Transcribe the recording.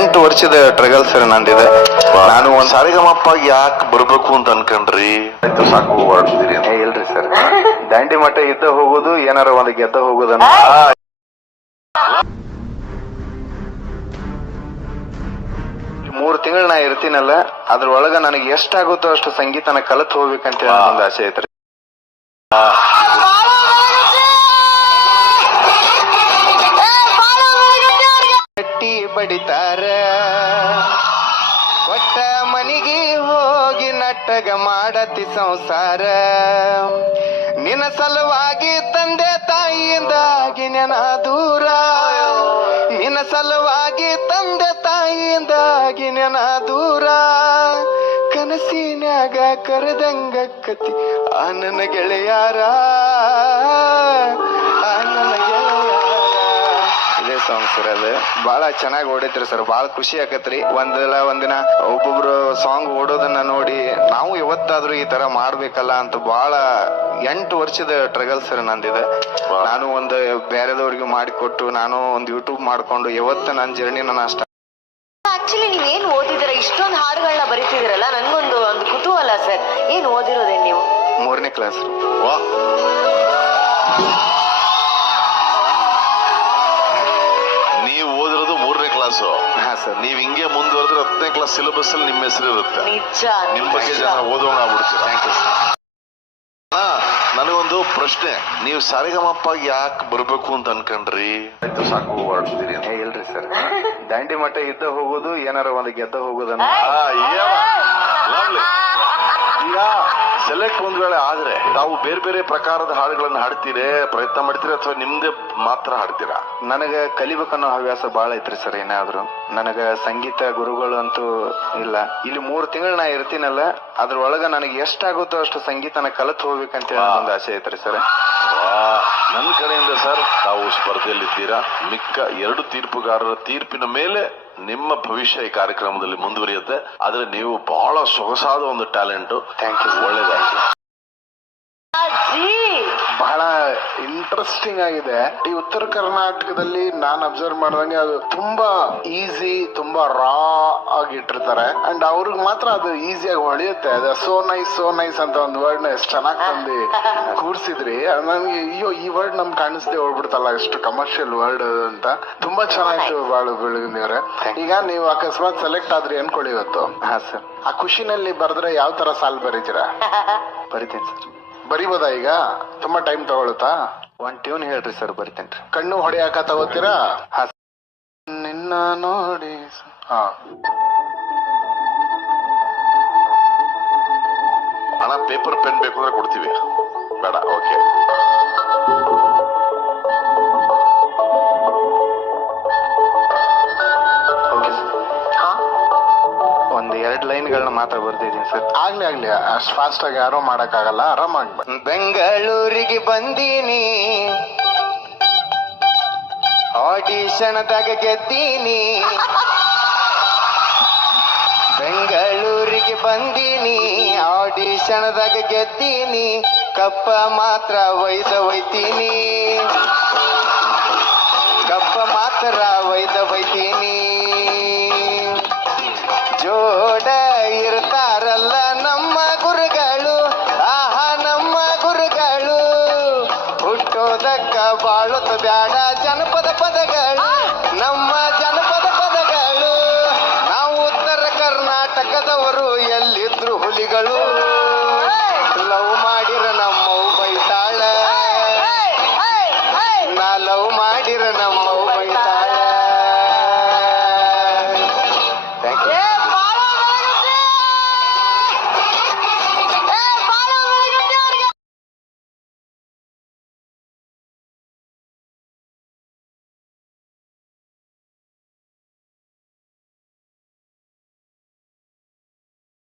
8 ವರ್ಷದ ಟ್ರಗಲ್ ಸರ್ ನಂದಿದೆ. ನಾನು ಒಂದ್ ಸಾರಿಗಮಪ್ಪ ಯಾಕೆ ಬರ್ಬೇಕು ಅಂತ ಅನ್ಕೊಂಡ್ರಿ? ಸಾಕು ಹೊರಡ್ತೀರಿ? ಇಲ್ರಿ ಸರ್, ದಾಂಡಿ ಮಠ ಇದ್ದ ಹೋಗೋದು, ಏನಾರ ಒಂದು ಗೆದ್ದ ಹೋಗೋದನ್ನ. 3 ತಿಂಗಳು ನಾ ಇರ್ತೀನಲ್ಲ, ಅದ್ರೊಳಗ ನನಗೆ ಎಷ್ಟಾಗುತ್ತೋ ಅಷ್ಟು ಸಂಗೀತನ ಕಲಿತು ಹೋಗ್ಬೇಕಂತ ಒಂದು ಆಸೆ ಐತ್ರಿ. ಗಟ್ಟಿ ಬಡಿತಾರ, ಒಟ್ಟ ಮನಿಗೆ ಹೋಗಿ ನಟ್ಟಗ ಮಾಡತಿ ಸಂಸಾರ. ನಿನ್ನ ಸಲುವಾಗಿ ತಂದೆ ತಾಯಿಯಿಂದಾಗಿ ನೆನ ದೂರ, ನಿನ್ನ ಸಲುವಾಗಿ ತಂದೆ ತಾಯಿಯಿಂದಾಗಿ ನೆನ ದೂರ. ಕನಸಿನ್ಯಾಗ ಕರೆದಂಗ ಕತಿ ಆ ನನ್ನ ಗೆಳೆಯಾರ, ಆ ನನ್ನ ಗೆಳೆಯಾರ. ಇದೇ ಸಾಂಗ್ ಸರ್, ಅದು ಬಹಳ ಚೆನ್ನಾಗಿ ಓಡೈತ್ರಿ ಸರ್, ಬಹಳ ಖುಷಿ ಆಕತ್ರಿ. ಒಂದಿನ ಒಬ್ಬೊಬ್ರು ಸಾಂಗ್ ಓಡೋದನ್ನ ನೋಡಿ ನಾವು ಇವತ್ತಾದ್ರೂ ಈ ತರ ಮಾಡ್ಬೇಕಲ್ಲ ಅಂತ ಬಹಳ 8 ವರ್ಷದ ಟ್ರಗಲ್ ಸರ್ ನಂದಿದೆ. ನಾನು ಒಂದು ಬೇರೆದವ್ರಿಗೆ ಮಾಡಿಕೊಟ್ಟು ನಾನು ಒಂದು ಯೂಟ್ಯೂಬ್ ಮಾಡ್ಕೊಂಡು ಇವತ್ತು ನನ್ನ ಜರ್ನಿ ನಾನು ಅಷ್ಟ. ಆಕ್ಚುಲಿ ನೀವ್ ಏನ್ ಓದಿದಿರ? ಇಷ್ಟೊಂದು ಹಾಡುಗಳನ್ನ ಬರೀತಿದಿರಲ್ಲ, ನನ್ಗೊಂದು ಕುತೂಹಲ ಸರ್. ಏನ್ ಓದಿರೋದೇನ್ ನೀವು? 3ನೇ ಕ್ಲಾಸ್. ನೀವು ಓದಿರೋದು 3ನೇ ಕ್ಲಾಸು? ಹಾ ಸರ್. ನೀವ್ ಹಿಂಗೆ ಮುಂದುವರೆದ್ರೆ 10ನೇ ಕ್ಲಾಸ್ ಸಿಲೆಬಸ್ ಅಲ್ಲಿ ನಿಮ್ಮ ಹೆಸರು ಇರುತ್ತೆ. ನಿಜ. ನಿಮ್ ಬಗ್ಗೆ ಜನ ಓದೋಣ ಆಗ್ಬಿಡ್ತೀರ. ನನಗೊಂದು ಪ್ರಶ್ನೆ, ನೀವು ಸಾರಿಗಮಪ್ಪ ಯಾಕೆ ಬರ್ಬೇಕು ಅಂತ ಅನ್ಕೊಂಡ್ರಿ? ಸಾಕು ಹೊರಡ್ತೀರಿ? ಇಲ್ರಿ ಸರ್, ದಾಂಡಿ ಮಠ ಇದ್ದ ಹೋಗೋದು, ಏನಾರ ಒಂದು ಗೆದ್ದ ಹೋಗೋದನ್ನ. ಈಗ ಸೆಲೆಕ್ಟ್ ಒಂದ್ ವೇಳೆ ಆದ್ರೆ ತಾವು ಬೇರೆ ಬೇರೆ ಪ್ರಕಾರದ ಹಾಡುಗಳನ್ನ ಹಾಡ್ತೀರೇ, ಪ್ರಯತ್ನ ಮಾಡ್ತೀರಾ, ಅಥವಾ ನಿಮ್ದೇ ಮಾತ್ರ ಹಾಡ್ತೀರಾ? ನನಗ ಕಲಿಬೇಕನ್ನೋ ಹವ್ಯಾಸ ಬಹಳ ಐತ್ರಿ ಸರ್. ಏನಾದ್ರು ನನಗ ಸಂಗೀತ ಗುರುಗಳು ಅಂತೂ ಇಲ್ಲ. ಇಲ್ಲಿ 3 ತಿಂಗಳು ನಾ ಇರ್ತೀನಲ್ಲ, ಅದ್ರೊಳಗ ನನಗೆ ಎಷ್ಟಾಗುತ್ತೋ ಅಷ್ಟು ಸಂಗೀತನ ಕಲಿತು ಹೋಗ್ಬೇಕಂತ ಒಂದು ಆಸೆ ಐತ್ರಿ ಸರ್. ನನ್ನ ಕಡೆಯಿಂದ ಸರ್, ತಾವು ಸ್ಪರ್ಧೆಯಲ್ಲಿದ್ದೀರಾ. ಮಿಕ್ಕ 2 ತೀರ್ಪುಗಾರರ ತೀರ್ಪಿನ ಮೇಲೆ ನಿಮ್ಮ ಭವಿಷ್ಯ ಈ ಕಾರ್ಯಕ್ರಮದಲ್ಲಿ ಮುಂದುವರಿಯುತ್ತೆ. ಆದ್ರೆ ನೀವು ಬಹಳ ಸೊಗಸಾದ ಒಂದು ಟ್ಯಾಲೆಂಟ್. Thank you. ಒಳ್ಳೇದಾಗ್ಲಿ. ಬಹಳ ಇಂಟ್ರೆಸ್ಟಿಂಗ್ ಆಗಿದೆ. ಈ ಉತ್ತರ ಕರ್ನಾಟಕದಲ್ಲಿ ನಾನು ಅಬ್ಸರ್ವ್ ಮಾಡ್ದಂಗೆ ಅದು ತುಂಬಾ ಈಸಿ, ತುಂಬಾ ರಾ ಆಗಿ ಇಟ್ಟಿರ್ತಾರೆ. ಅಂಡ್ ಅವ್ರಿಗೆ ಮಾತ್ರ ಅದು ಈಸಿಯಾಗಿ ಹೊಳೆಯುತ್ತೆ. ಅದು ಸೋ ನೈಸ್ ಅಂತ ಒಂದು ವರ್ಡ್ ನ ಎಷ್ಟು ಚೆನ್ನಾಗಿ ತಂದು ಕೂರ್ಸಿದ್ರಿ. ನನ್ಗೆ ಅಯ್ಯೋ, ಈ ವರ್ಡ್ ನಮ್ಗೆ ಕಾಣಿಸ್ದೆ ಹೋಗ್ಬಿಡ್ತಲ್ಲ, ಎಷ್ಟು ಕಮರ್ಷಿಯಲ್ ವರ್ಡ್ ಅಂತ. ತುಂಬಾ ಚೆನ್ನಾಗಿತ್ತು ಬಾಳು ಬೆಳಗಿನವ್ರೆ. ಈಗ ನೀವು ಅಕಸ್ಮಾತ್ ಸೆಲೆಕ್ಟ್ ಆದ್ರಿ ಅನ್ಕೊಳ್ಳಿ ಇವತ್ತು. ಹಾ ಸರ್. ಆ ಖುಷಿನಲ್ಲಿ ಬರೆದ್ರೆ ಯಾವ ತರ ಸಾಲ್ ಬರೀತೀರಾ? ಬರಿತೇನೆ ಸರ್. ಬರಿಬೋದಾ? ಈಗ ತುಂಬಾ ಟೈಮ್ ತಗೊಳುತ್ತಾ? ಒಂದ್ ಟ್ಯೂನ್ ಹೇಳ್ರಿ ಸರ್, ಬರಿತೇನ್ರಿ. ಕಣ್ಣು ಹೊಡೆಯಾಕ ತಗೋತೀರಾ? ಹಾ. ನಿನ್ನ ನೋಡಿ. ಹಾ, ಹಣ ಪೇಪರ್ ಪೆನ್ ಬೇಕು ಅಂದ್ರೆ ಕೊಡ್ತೀವಿ. ಬೇಡ? ಓಕೆ. Okay sir. ಒಂದ್ 2 ಲೈನ್ಗಳನ್ನ ಮಾತ್ರ ಬರ್ತಿದ್ದೀನಿ ಸರ್. ಆಗ್ಲಿ ಅಷ್ಟು ಫಾಸ್ಟ್ ಆಗಿ ಯಾರೋ ಮಾಡಕ್ ಆಗಲ್ಲ, ಆರಾಮಾಗಿ. ಬೆಂಗಳೂರಿಗೆ ಬಂದೀನಿ, ಆಡಿಷನ್ದಾಗ ಗೆದ್ದೀನಿ. ಬೆಂಗಳೂರಿಗೆ ಬಂದೀನಿ, ಆಡಿಷನ್ದಾಗ ಗೆದ್ದೀನಿ. ಕಪ್ಪ ಮಾತ್ರ ಒಯ್ತೀನಿ, ಕಪ್ಪ ಮಾತ್ರ ಒಯ್ತೀನಿ. ಜೋಡ ಇರ್ತಾರಲ್ಲ ನಮ್ಮ ಗುರುಗಳು, ಆಹಾ ನಮ್ಮ ಗುರುಗಳು. ಹುಟ್ಟೋದಕ್ಕ ಬಾಳುತ್ತ ಬ್ಯಾಡ ಜನಪದ ಪದಗಳು.